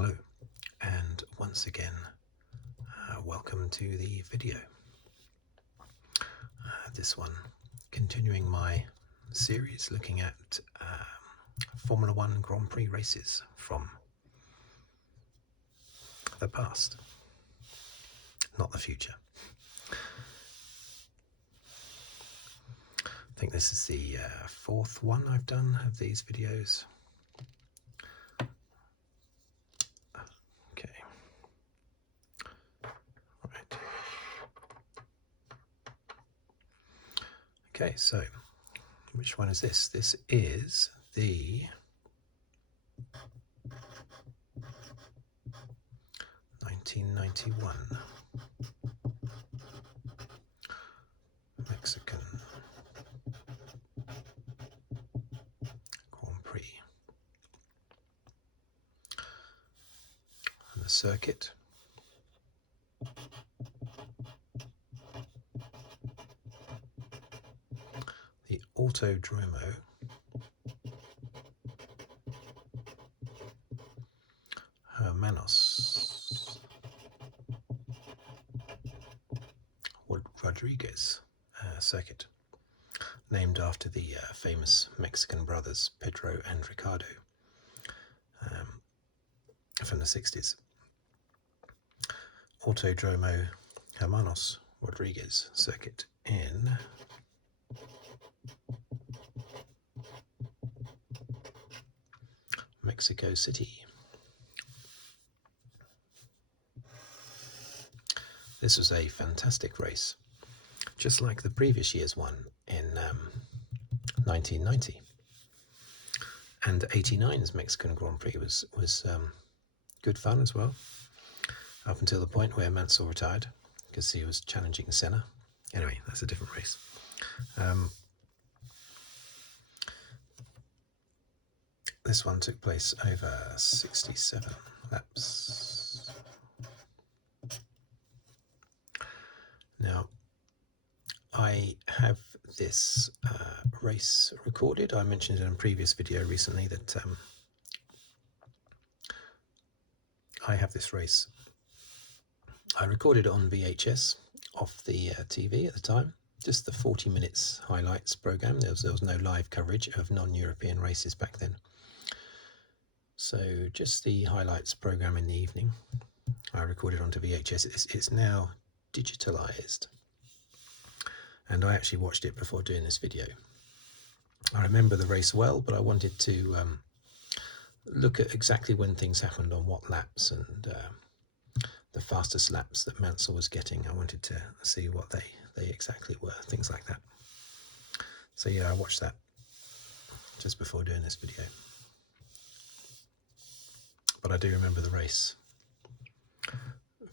Hello, and once again, welcome to the video. This one continuing my series looking at Formula One Grand Prix races from the past, not the future. I think this is the fourth one I've done of these videos. Okay. Right. Okay, so which one is this? This is the 1991 Mexican Grand Prix. And the circuit. The Autodromo Hermanos Rodríguez Circuit, named after the famous Mexican brothers Pedro and Ricardo from the 60s. Autodromo Hermanos Rodríguez Circuit in Mexico City. This was a fantastic race, just like the previous year's one in 1990. And 89's Mexican Grand Prix was good fun as well, up until the point where Mansell retired because he was challenging Senna. Anyway, that's a different race. This one took place over 67 laps. Now, I have this race recorded. I mentioned in a previous video recently that I have this race. I recorded it on VHS off the TV at the time, just the 40 minutes highlights program. There was no live coverage of non-European races back then. So just the highlights program in the evening. I recorded onto VHS. It's now digitalized, and I actually watched it before doing this video. I remember the race well, but I wanted to look at exactly when things happened on what laps and the fastest laps that Mansell was getting. I wanted to see what they exactly were, things like that. So yeah, I watched that just before doing this video. But I do remember the race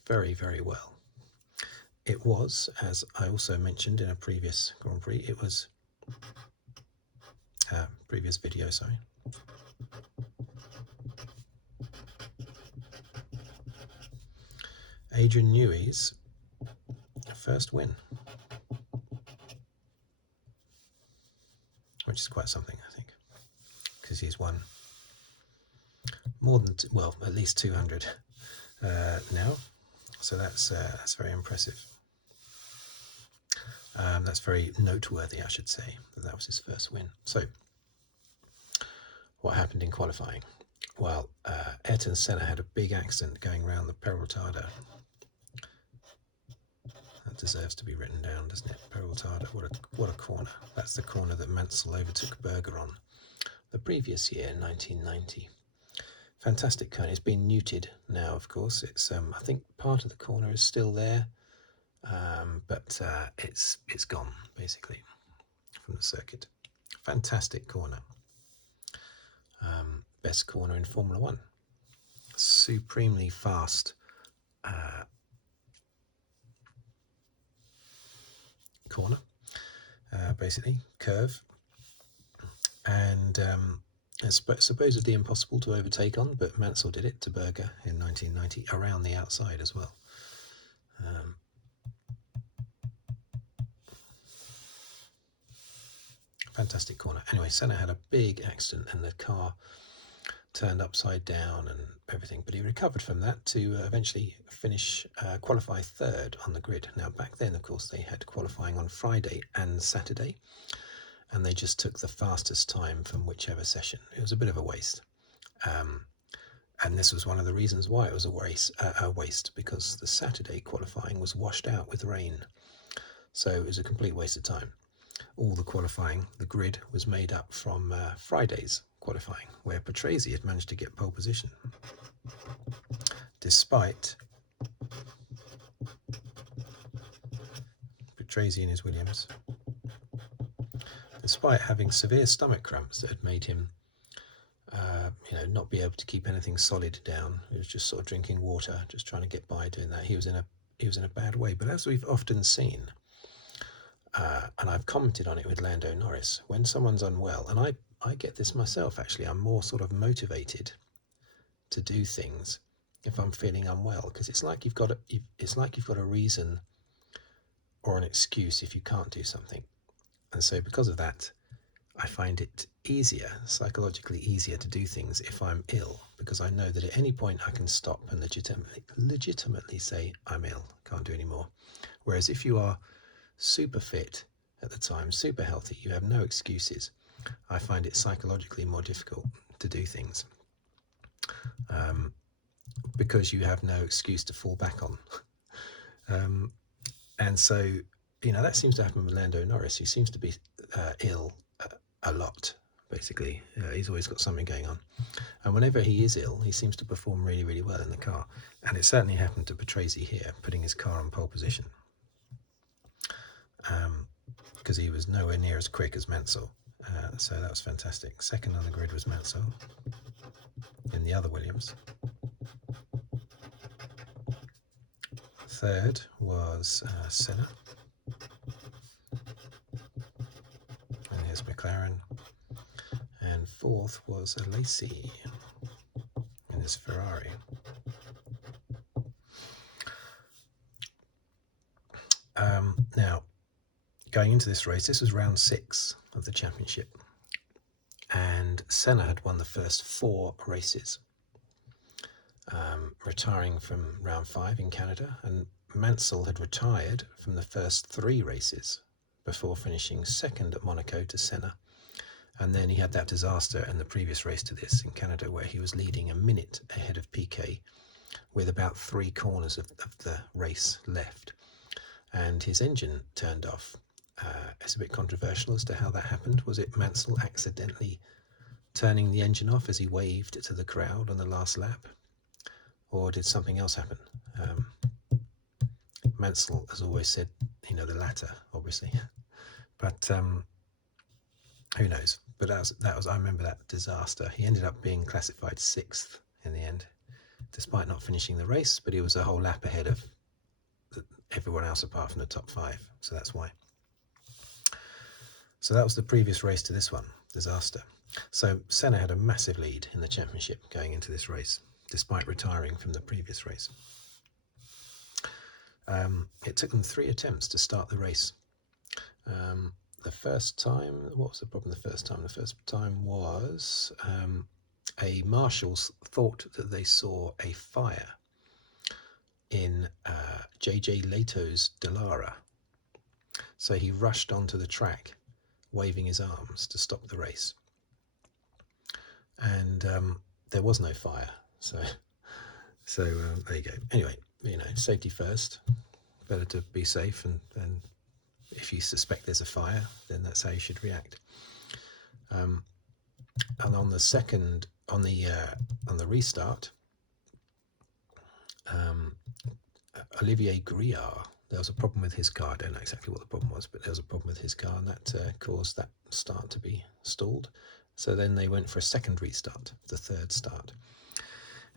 very, very well. It was, as I also mentioned in a previous Grand Prix, it was previous video, sorry. Adrian Newey's first win, which is quite something, I think, because he's won more than, well, at least 200 now. So that's very impressive. That's very noteworthy, I should say, that was his first win. So, what happened in qualifying? Well, Ayrton Senna had a big accident going around the Peraltada. That deserves to be written down, doesn't it? Peraltada, what a corner. That's the corner that Mansell overtook Berger on the previous year, 1990. Fantastic corner. It's been neutered now, of course. It's I think part of the corner is still there, but it's gone basically from the circuit. Fantastic corner. Best corner in Formula One. Supremely fast corner, basically curve, and it's supposedly impossible to overtake on, but Mansell did it to Berger in 1990 around the outside as well. Fantastic corner. Anyway, Senna had a big accident and the car turned upside down and everything, but he recovered from that to eventually qualify third on the grid. Now, back then, of course, they had qualifying on Friday and Saturday, and they just took the fastest time from whichever session. It was a bit of a waste. And this was one of the reasons why it was a waste, because the Saturday qualifying was washed out with rain. So it was a complete waste of time. All the qualifying, the grid, was made up from Friday's qualifying, where Patrese had managed to get pole position, despite Patrese and his Williams, despite having severe stomach cramps that had made him not be able to keep anything solid down. He was just sort of drinking water, just trying to get by doing that. He was in a bad way. But as we've often seen, and I've commented on it with Lando Norris, when someone's unwell, and I get this myself actually, I'm more sort of motivated to do things if I'm feeling unwell, because it's like you've got a reason or an excuse if you can't do something. And so because of that, I find it psychologically easier to do things if I'm ill, because I know that at any point I can stop and legitimately say I'm ill, can't do anymore. Whereas if you are super fit at the time, super healthy, you have no excuses, I find it psychologically more difficult to do things, because you have no excuse to fall back on. And so, that seems to happen with Lando Norris, who seems to be ill a lot, basically. He's always got something going on. And whenever he is ill, he seems to perform really, really well in the car. And it certainly happened to Patrese here, putting his car on pole position. Because he was nowhere near as quick as Mansell. So that was fantastic. Second on the grid was Mansell in the other Williams. Third was Senna. And here's McLaren. And fourth was Alesi in his Ferrari. Now, going into this race, this was round 6 of the championship, and Senna had won the first 4 races, retiring from round 5 in Canada, and Mansell had retired from the first 3 races before finishing second at Monaco to Senna. And then he had that disaster in the previous race to this in Canada, where he was leading a minute ahead of Piquet with about 3 corners of the race left, and his engine turned off. It's a bit controversial as to how that happened. Was it Mansell accidentally turning the engine off as he waved to the crowd on the last lap, or did something else happen? Mansell has always said, the latter, obviously, but who knows? But that was I remember that disaster. He ended up being classified 6th in the end, despite not finishing the race, but he was a whole lap ahead of everyone else apart from the top 5, so that's why. So that was the previous race to this one, disaster. So Senna had a massive lead in the championship going into this race, despite retiring from the previous race. It took them 3 attempts to start the race. The first time, what was the problem the first time? The first time was a marshals thought that they saw a fire in J.J. Leto's Dallara. So he rushed onto the track, waving his arms to stop the race. And there was no fire. So there you go. Anyway, safety first. Better to be safe, and if you suspect there's a fire, then that's how you should react. And on the restart, Olivier Griard, there was a problem with his car. I don't know exactly what the problem was, but there was a problem with his car, and that caused that start to be stalled. So then they went for a second restart, the third start.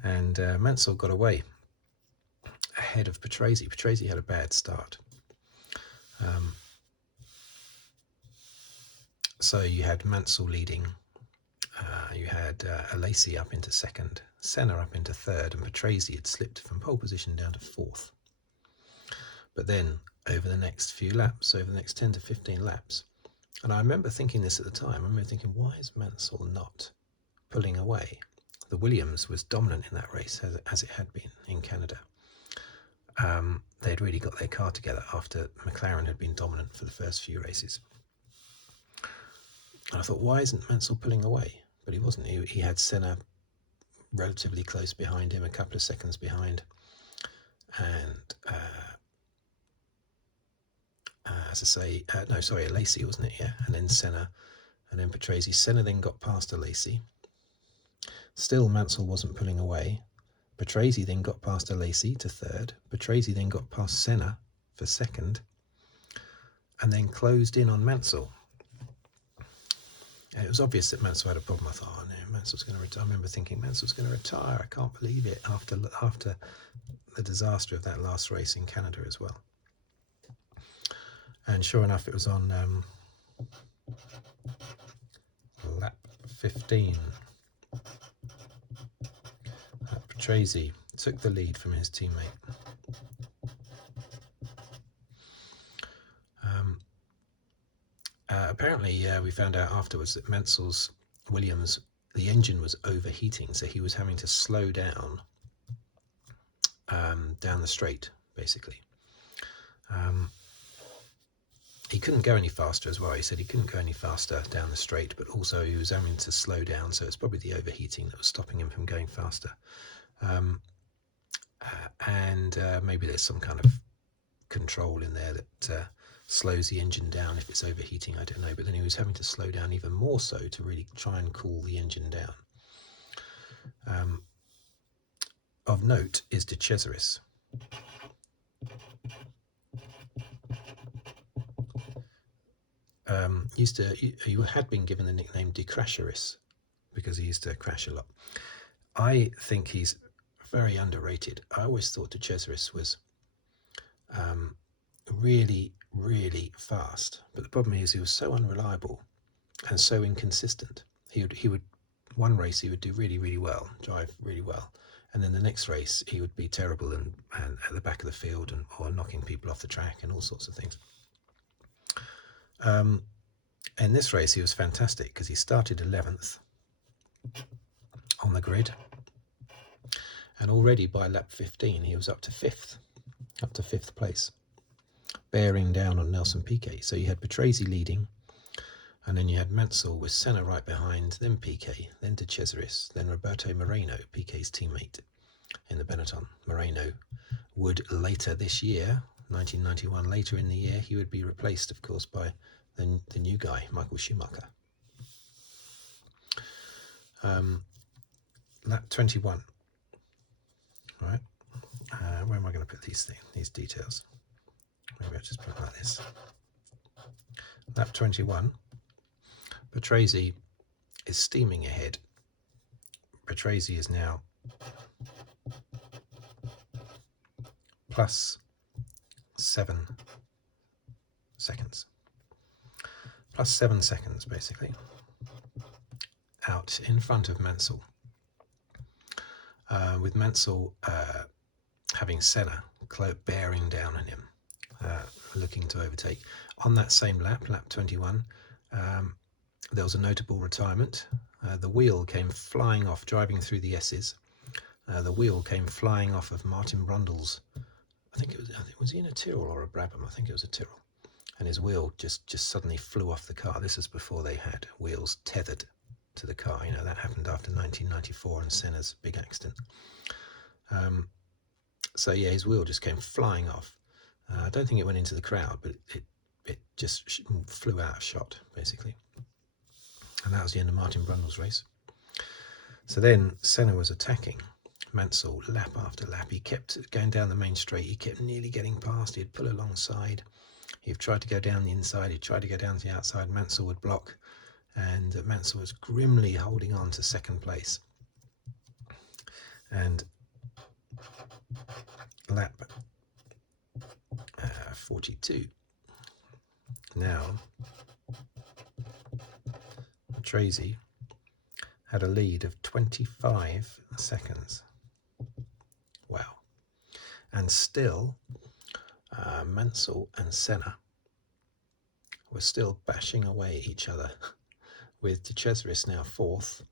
And Mansell got away ahead of Patrese. Patrese had a bad start. So you had Mansell leading, you had Alesi up into second, Senna up into third, and Patrese had slipped from pole position down to 4th. But then over the next few laps, over the next 10 to 15 laps, and I remember thinking this at the time, I remember thinking, why is Mansell not pulling away? the Williams was dominant in that race as it had been in Canada. They'd really got their car together after McLaren had been dominant for the first few races. And I thought, why isn't Mansell pulling away? But he wasn't. He had Senna relatively close behind him, a couple of seconds behind. And as I say, Alesi, wasn't it? Yeah. And then Senna, and then Patrese. Senna then got past Alesi. Still, Mansell wasn't pulling away. Patrese then got past Alesi to third. Patrese then got past Senna for second, and then closed in on Mansell. And it was obvious that Mansell had a problem. I thought, oh no, Mansell's going to retire. I remember thinking, Mansell's going to retire. I can't believe it, after the disaster of that last race in Canada as well. And sure enough, it was on lap 15. Patrese took the lead from his teammate. Apparently, we found out afterwards that Mansell's Williams, the engine was overheating, so he was having to slow down down the straight, basically. He couldn't go any faster as well. He said he couldn't go any faster down the straight, but also he was having to slow down, so it's probably the overheating that was stopping him from going faster. And maybe there's some kind of control in there that slows the engine down if it's overheating, I don't know. But then he was having to slow down even more so to really try and cool the engine down. Of note is De Cesaris. He had been given the nickname De Crasheris because he used to crash a lot. I think he's very underrated. I always thought De Cesaris was really, really fast, but the problem is he was so unreliable and so inconsistent. He would one race he would do really, really well, drive really well, and then the next race he would be terrible and at the back of the field or knocking people off the track and all sorts of things. In this race he was fantastic because he started 11th on the grid, and already by lap 15 he was up to fifth place, bearing down on Nelson Piquet. So you had Patrese leading, and then you had Mansell with Senna right behind, then Piquet, then De Cesaris, then Roberto Moreno, Piquet's teammate in the Benetton. Moreno would later this year, 1991, later in the year, he would be replaced, of course, by the new guy, Michael Schumacher. Lap 21. Right. Where am I going to put these details? Maybe I'll just put it like this. Lap 21. Patrese is steaming ahead. Patrese is now plus 7 seconds. Plus 7 seconds, basically, out in front of Mansell. With Mansell having Senna bearing down on him, looking to overtake. On that same lap 21, there was a notable retirement. The wheel came flying off, driving through the S's. The wheel came flying off of Martin Brundle's. I think was he in a Tyrrell or a Brabham? I think it was a Tyrrell. And his wheel just suddenly flew off the car. This is before they had wheels tethered to the car. You know, that happened after 1994 and Senna's big accident. So yeah, his wheel just came flying off. I don't think it went into the crowd, but it just flew out of shot, basically. And that was the end of Martin Brundle's race. So then Senna was attacking Mansell lap after lap. He kept going down the main straight. He kept nearly getting past. He'd pull alongside. He'd tried to go down the inside. He'd tried to go down to the outside. Mansell would block. And Mansell was grimly holding on to second place. And lap 42. Now, Patrese had a lead of 25 seconds. Wow. And still, Mansell and Senna were still bashing away at each other, with De Cesaris now fourth,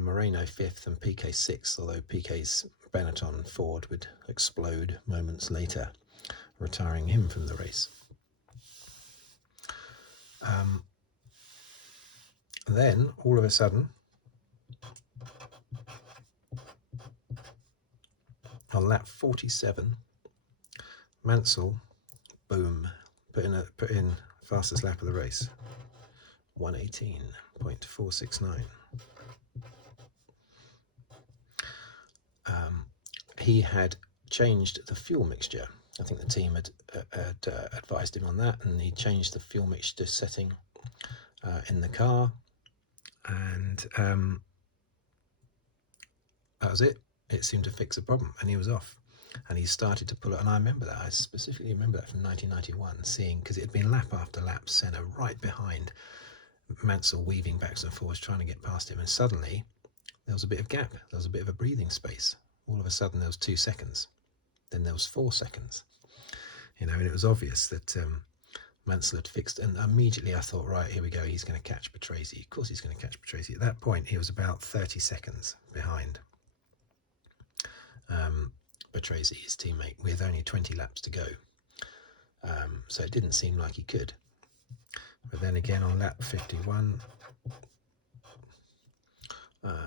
Moreno 5th and Piquet 6th, although Piquet's Benetton Ford would explode moments later, retiring him from the race. Then, all of a sudden, on lap 47, Mansell, boom, put in fastest lap of the race, 118.469. He had changed the fuel mixture. I think the team had advised him on that, and he changed the fuel mixture setting in the car, and that was it. It seemed to fix the problem, and he was off. And he started to pull it, and I remember that. I specifically remember that from 1991, seeing, because it had been lap after lap, Senna right behind Mansell, weaving backs and forwards, trying to get past him, and suddenly there was a bit of gap. There was a bit of a breathing space. All of a sudden there was 2 seconds. Then there was 4 seconds. And it was obvious that Mansell had fixed, and immediately I thought, right, here we go, he's going to catch Patrese. Of course he's going to catch Patrese. At that point, he was about 30 seconds behind Patrese, his teammate, with only 20 laps to go. So it didn't seem like he could. But then again, on lap 51,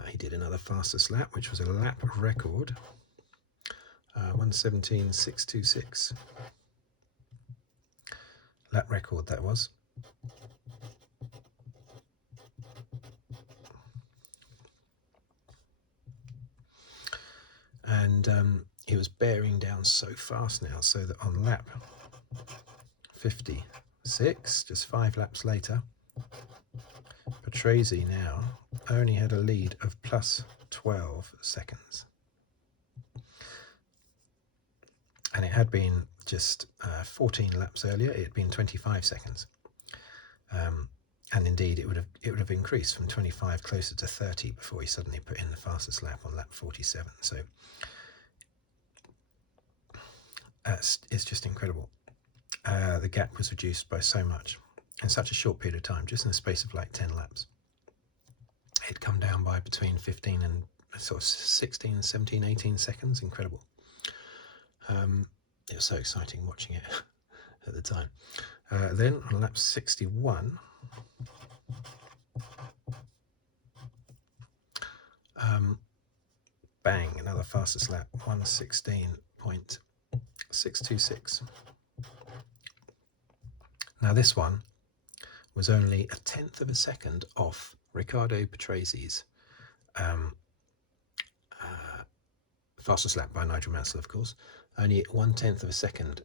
he did another fastest lap, which was a lap record, 1:17.626. Lap record, that was. And he was bearing down so fast now, so that on lap 56, just 5 laps later, Patrese now only had a lead of plus 12 seconds. And it had been just 14 laps earlier, it had been 25 seconds. And indeed, it would have increased from 25 closer to 30 before he suddenly put in the fastest lap on lap 47. So it's just incredible. The gap was reduced by so much in such a short period of time, just in the space of like 10 laps. It'd come down by between 15 and sort of 16, 17, 18 seconds. Incredible. It was so exciting watching it at the time. Then on lap 61, bang, another fastest lap, 1:16.626. Now this one was only 1/10 of a second off Riccardo Patrese's fastest lap by Nigel Mansell, of course, only 1/10 of a second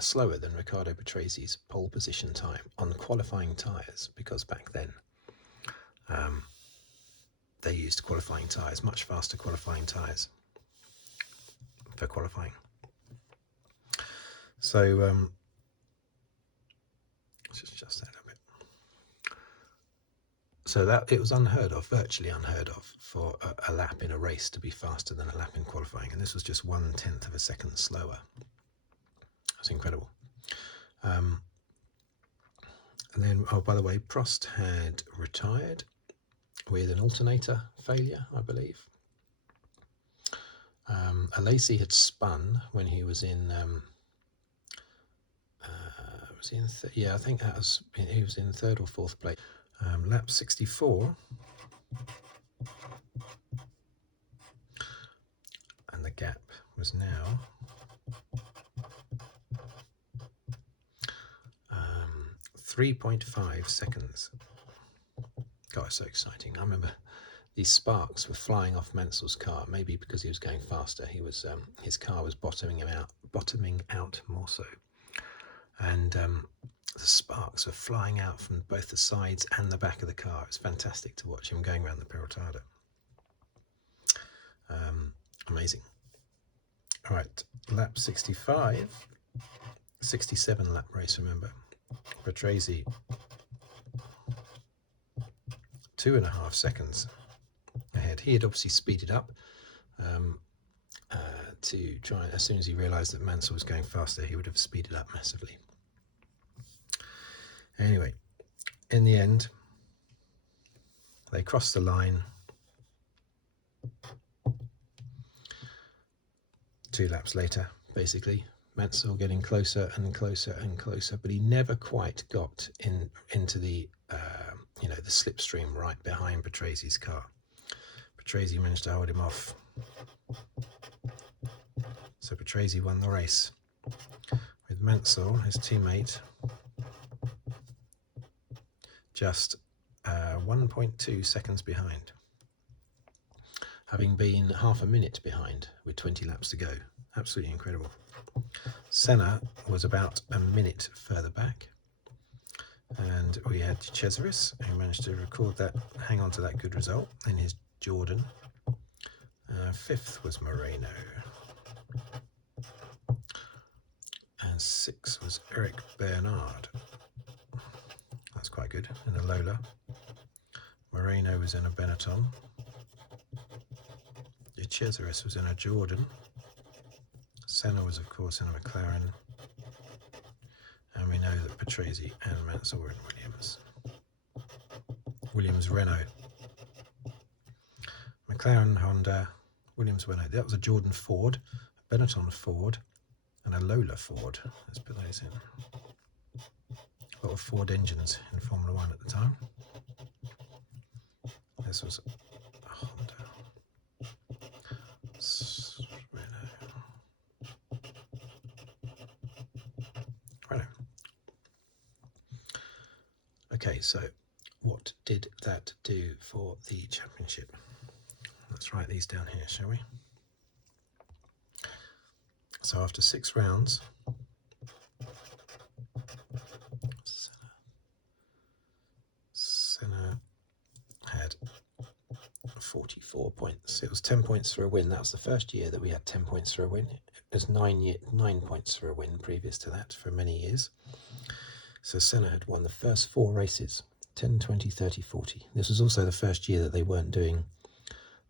slower than Riccardo Patrese's pole position time on qualifying tyres, because back then they used qualifying tyres, much faster qualifying tyres for qualifying. So let's just adjust that a bit. So that it was unheard of, virtually unheard of, for a lap in a race to be faster than a lap in qualifying, and this was just 1/10 of a second slower. It was incredible. And then, oh, by the way, Prost had retired with an alternator failure, I believe. Alesi had spun when he was in. Was he in? Yeah, I think that was. He was in 3rd or 4th place. Lap 64, and the gap was now 3.5 seconds. God, it's so exciting. I remember these sparks were flying off Mansell's car, maybe because he was going faster. He was his car was bottoming out more so, and the sparks were flying out from both the sides and the back of the car. It was fantastic to watch him going around the Peraltada. Amazing. All right, lap 65, 67 lap race, remember. Patrese, 2.5 seconds ahead. He had obviously speeded up to try, as soon as he realised that Mansell was going faster, he would have speeded up massively. Anyway, in the end, they crossed the line 2 laps later, basically. Mansell getting closer and closer and closer, but he never quite got into the the slipstream right behind Patrese car. Patrese managed to hold him off. So Patrese won the race, with Mansell, his teammate, just 1.2 seconds behind, having been half a minute behind with 20 laps to go. Absolutely incredible. Senna was about a minute further back, and we had Cesaris, who managed to hang on to that good result in his Jordan. 5th was Moreno, and 6th was Eric Bernard. That's quite good, in a Lola. Moreno was in a Benetton. Cesaris was in a Jordan. Senna was, of course, in a McLaren. And we know that Patrese and Mansell were in Williams. Williams Renault. McLaren Honda, Williams Renault. That was a Jordan Ford, a Benetton Ford, and a Lola Ford. Let's put those in. A lot of Ford engines in Formula One at the time. This was a Honda. Renault. Okay, so what did that do for the championship? Let's write these down here, shall we? So after 6 rounds, Senna had 44 points. It was 10 points for a win. That was the first year that we had 10 points for a win. It was 9 points for a win previous to that for many years. So Senna had won the first 4 races, 10, 20, 30, 40. This was also the first year that they weren't doing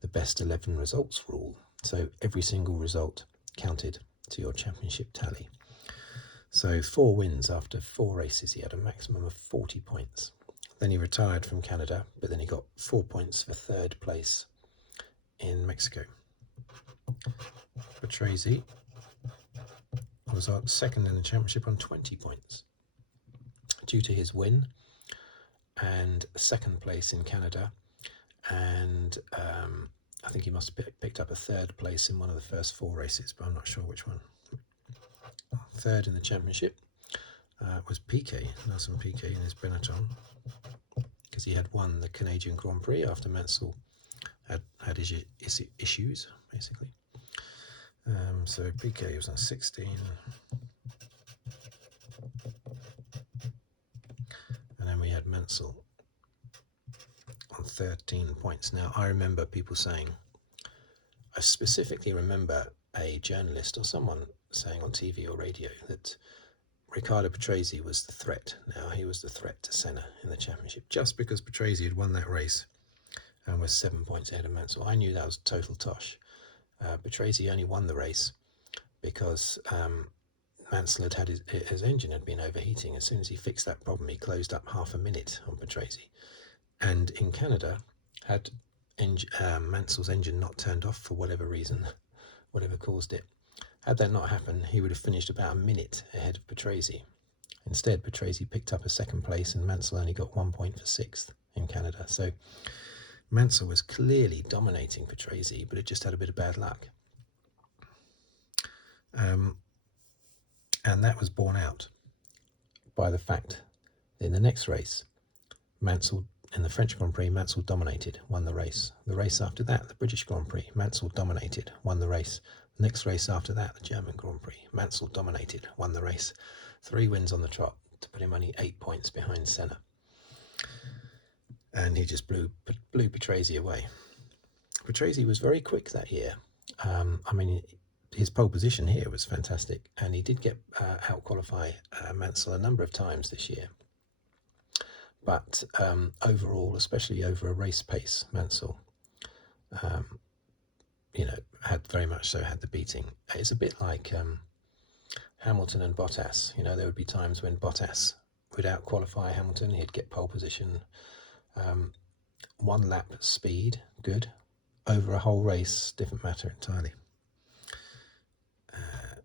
the best 11 results rule. So every single result counted to your championship tally. So 4 wins after 4 races. He had a maximum of 40 points. Then he retired from Canada, but then he got 4 points for 3rd place in Mexico. Patrese was 2nd in the championship on 20 points. Due to his win and 2nd place in Canada, and I think he must have picked up a 3rd place in one of the first 4 races, but I'm not sure which one. 3rd in the championship was Piquet, Nelson Piquet, in his Benetton, because he had won the Canadian Grand Prix after Mansell had his issues, basically. So Piquet was on 16. And then we had Mansell on 13 points. Now, I remember people saying, I specifically remember a journalist or someone saying on TV or radio that Riccardo Patrese was the threat. Now, he was the threat to Senna in the championship, just because Patrese had won that race and was 7 points ahead of Mansell. I knew that was total tosh. Patrese only won the race because Mansell had his engine had been overheating. As soon as he fixed that problem, he closed up half a minute on Patrese. And in Canada, had Mansell's engine not turned off for whatever reason, whatever caused it, had that not happened, he would have finished about a minute ahead of Patrese. Instead, Patrese picked up a 2nd place, and Mansell only got 1 point for 6th in Canada. So Mansell was clearly dominating Patrese, but it just had a bit of bad luck. And that was borne out by the fact that in the next race, Mansell, in the French Grand Prix, Mansell dominated, won the race. The race after that, the British Grand Prix, Mansell dominated, won the race. The next race after that, the German Grand Prix, Mansell dominated, won the race. 3 wins on the trot to put him only 8 points behind Senna. And he just blew Patrese away. Patrese was very quick that year. His pole position here was fantastic, and he did get out-qualify Mansell a number of times this year. But overall, especially over a race pace, Mansell, had very much so had the beating. It's a bit like Hamilton and Bottas. There would be times when Bottas would out-qualify Hamilton. He'd get pole position, 1 lap speed, good. Over a whole race, different matter entirely.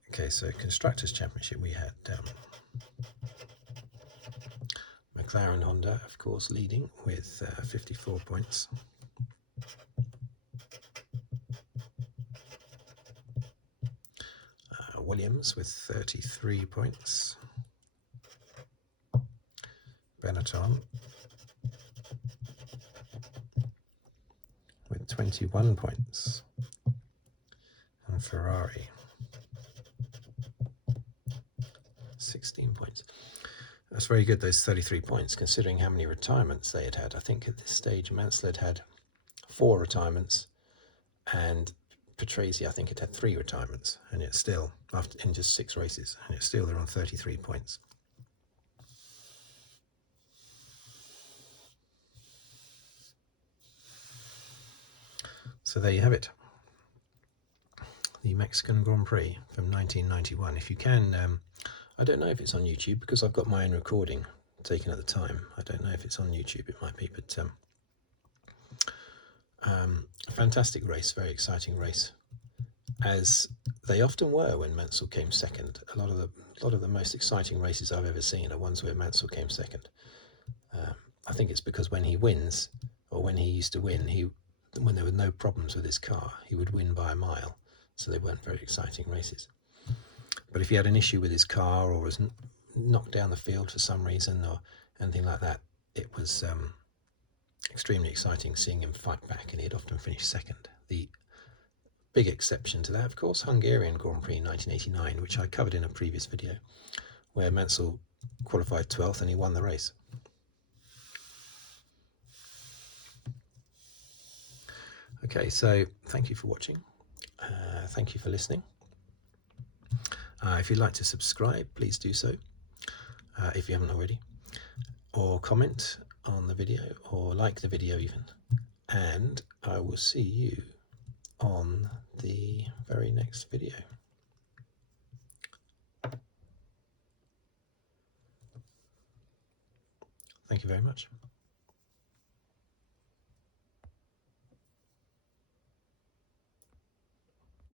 Okay, so Constructors' Championship, we had McLaren Honda, of course, leading with 54 points. Williams with 33 points. Benetton with 21 points. And Ferrari 16 points. That's very good, those 33 points, considering how many retirements they had had. I think at this stage Mansell had 4 retirements, and Patrese, I think, had 3 retirements, and it's still, after in just 6 races, and it's still they're on 33 points. So there you have it, the Mexican Grand Prix from 1991. If you can, I don't know if it's on YouTube, because I've got my own recording taken at the time. I don't know if it's on YouTube, it might be, but fantastic race, very exciting race, as they often were when Mansell came second. A lot of the most exciting races I've ever seen are ones where Mansell came second. I think it's because when he wins, or when he used to win, when there were no problems with his car, he would win by a mile, so they weren't very exciting races. But if he had an issue with his car, or was knocked down the field for some reason, or anything like that, it was extremely exciting seeing him fight back, and he'd often finish second. The big exception to that, of course, Hungarian Grand Prix 1989, which I covered in a previous video, where Mansell qualified 12th and he won the race. Okay, so thank you for watching. Thank you for listening. If you'd like to subscribe, please do so, if you haven't already, or comment on the video, or like the video even, and I will see you on the very next video. Thank you very much.